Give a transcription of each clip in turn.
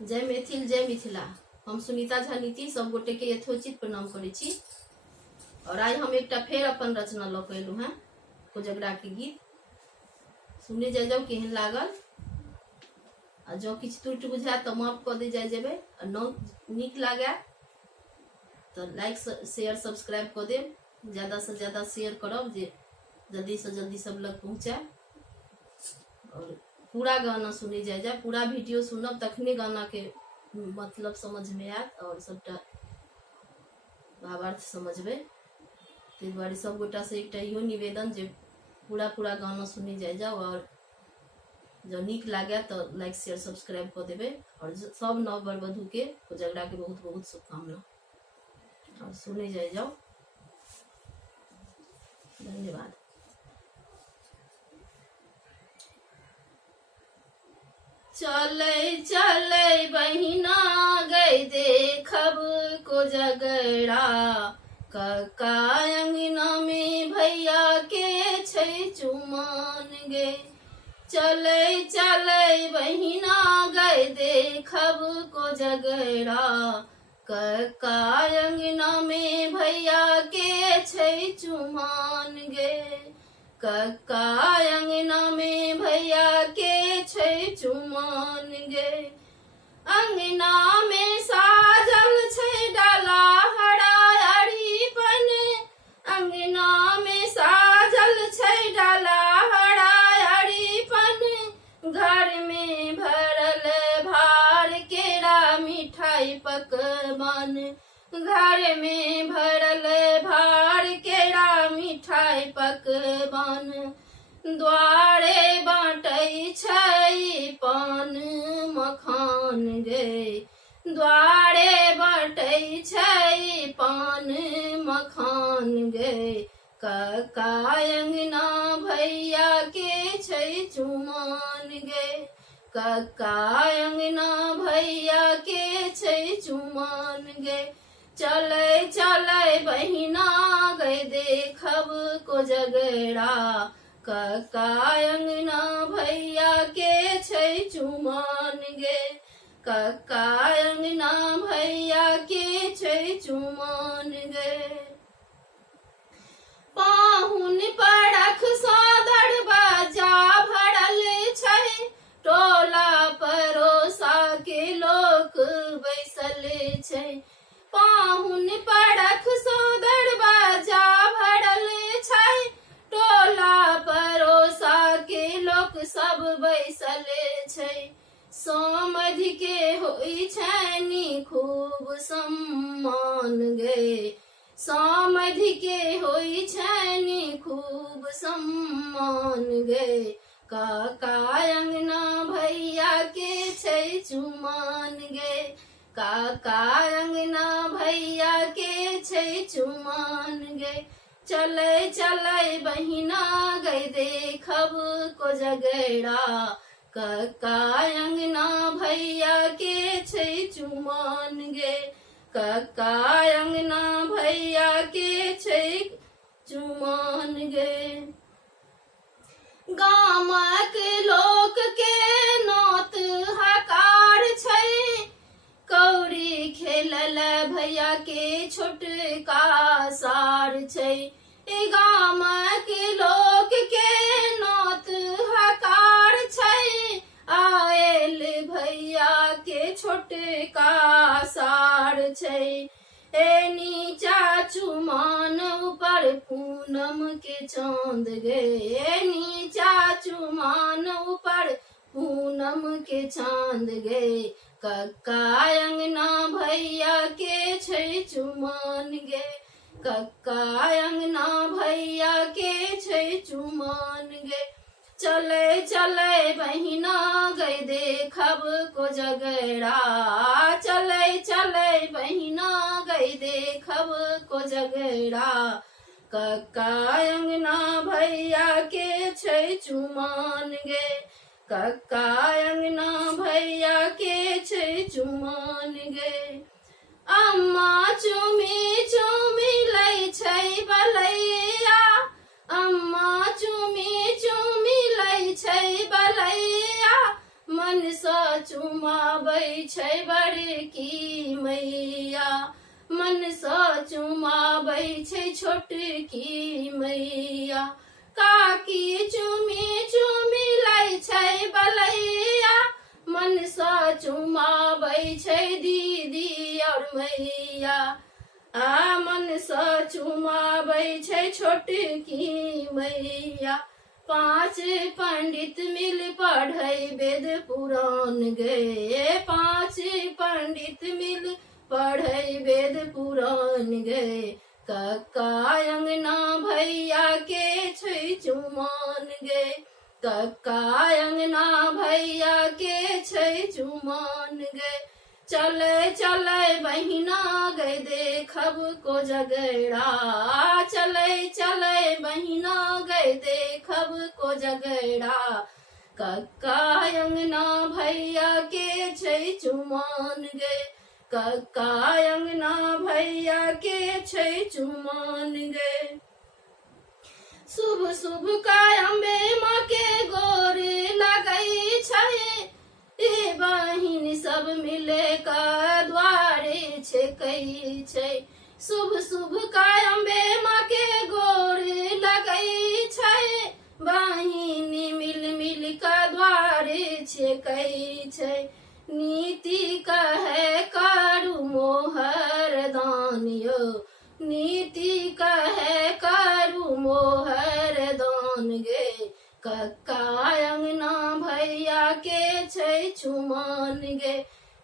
जय मैथिल जय मिथिला। हम सुनीता झा नीति सब गोटे के यथोचित प्रणाम करै छी। और आज हम एक फेर अपन रचना लऽ के एलू हैं कोजगरा के गीत। सुने जाओ केहन लागल। आ जो किछ त्रुटि बुझाय तो माफ कऽ दे जेबे। आ नीक लागे तो लाइक शेयर सब्सक्राइब कऽ देब। ज्यादा से ज्यादा शेयर करब जे जल्दी से जल्दी सब लग पहुँचाए। और पूरा गाना सुनी जाए पूरा वीडियो सुनब तखने गाना के मतलब समझ में आयत और सबटा भावार्थ समझबे। ताहि दुआरे सब गोटा से एक इहो निवेदन जे पूरा गाना सुनी जाओ और जो नीक लागे तो लाइक शेयर सब्सक्राइब कर देबे। और सब नव वर वधू के कोजगरा के बहुत बहुत शुभकामना। और सुने जाओ। धन्यवाद। चले चले बहिना गई देखब कोजगरा। कक्का अंगना में भैया के छै चुमान गे। चले चले बहिना गई देखब कोजगरा। कक्का अंगना में भैया के छै चुमान गे। कक्का अंगना में भैया के छै चुमान गे। अंगना में साजल छै डाला हरा अरिपन। अंगना में साजल छै डाला हरा अरिपन। घर में भरल भार केरा मिठाई पकवान। घर में भरल भार केरा मिठाई पकवान। द्वारे बाँटै छै पान मखान गे। द्वारे बाँटै छै पान मखान गे। कक्का अंगना भैया के छै चुमान गे। कक्का अंगना भैया के छै चुमान गे। चले चले बहिना गई देखब कोजगरा। कक्का अंगना भैया के छै चुमान गे। कक्का अंगना भैया के छै चुमान गे। पाहुन परख सादर बाजा भरल छै। टोला परोसा के लोक बैसल छै। पाहुन परख सादर बाजा भरल छै। टोला परोसा के लोक सब बैसल छै। समधि के होई छैनी खूब सम्मान गे। समधि के होई छैनी खूब सम्मान गे। कक्का अंगना भैया के छै चुमान गे। कक्का अंगना भैया के छै चुमान गे। चले चले बहिना गई देखब कोजगरा। कक्का अंगना भैया के छै चुमान गे। कक्का अंगना भैया के छै चुमान गे। गामक लोक के नौत हकार छै। कौड़ी खेलल भैया के छोटका सार छै। गामक लोक के नौत हकार छै। आयल भैया के छोटका सार छै। नीचा चुमान ऊपर पूनम के चांद गे। नीचा चुमान ऊपर पूनम के चांद गे। कक्का अंगना भैया के छै चुमान गे। कक्का अंगना भैया के छै चुमान गे। चले चले बहिना गई देखब कोजगरा। चले चले बहिना गई देखब कोजगरा। कक्का अंगना भैया के छै चुमान गे। कक्का अंगना भैया के छै चुमान गे। अम्मा चुमी चुमी लै छै बलैया। अम्मा चुमी चुमी लै छै बलैया। मन सँ चुमाबै छै बड़की मैया, मन सा चुमाबै छै छोटकी मैया। काकी चुमी चुमी लै छै बलैया, मन सा चुमाबै छै दीदी और मैया। मन सा चुमाबै छै छोटकी मैया। 5 पंडित मिल पढ़ै वेद पुराण गे, 5 पंडित मिल पढ़ै वेद पुराण गे। कक्का अंगना भैया के छै चुमान गे, कक्का अंगना भैया के छै चुमान गे। चले चले बहिना गए देखब कोजगरा, चले चले बहिना गए देखब कोजगरा। कक्का अंगना भैया के छै चुमान गे, कक्का अंगना भैया के छै चुमान गे। शुभ शुभ कायम्बे माँ के गोर लगै छै, ए बहिन सब मिले का द्वारे छेकै छै। शुभ शुभ कायम्बे माँ के गोर लगै छै, बहिन मिल मिल का द्वारे छेकै छै। नीति कहे करू मोहर दान यो, नीति कहे करू मोहर दान गे। कक्का अंगना भैया के छै चुमान गे,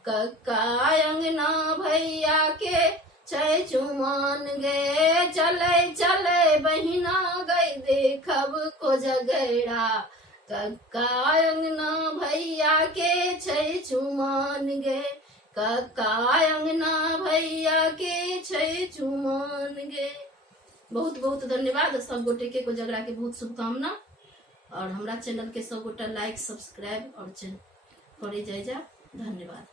कक्का अंगना भैया के छै चुमान गे। चले चले बहिना गई देखब कोजगरा, कक्का अंगना भैया के छै चुमान गे, कक्का अंगना भैया के छै चुमान गे। बहुत बहुत धन्यवाद सब गोटे के कोजगरा के बहुत शुभकामना। और हमरा चैनल के सब गोटा लाइक सब्सक्राइब और करे जाए जा। धन्यवाद।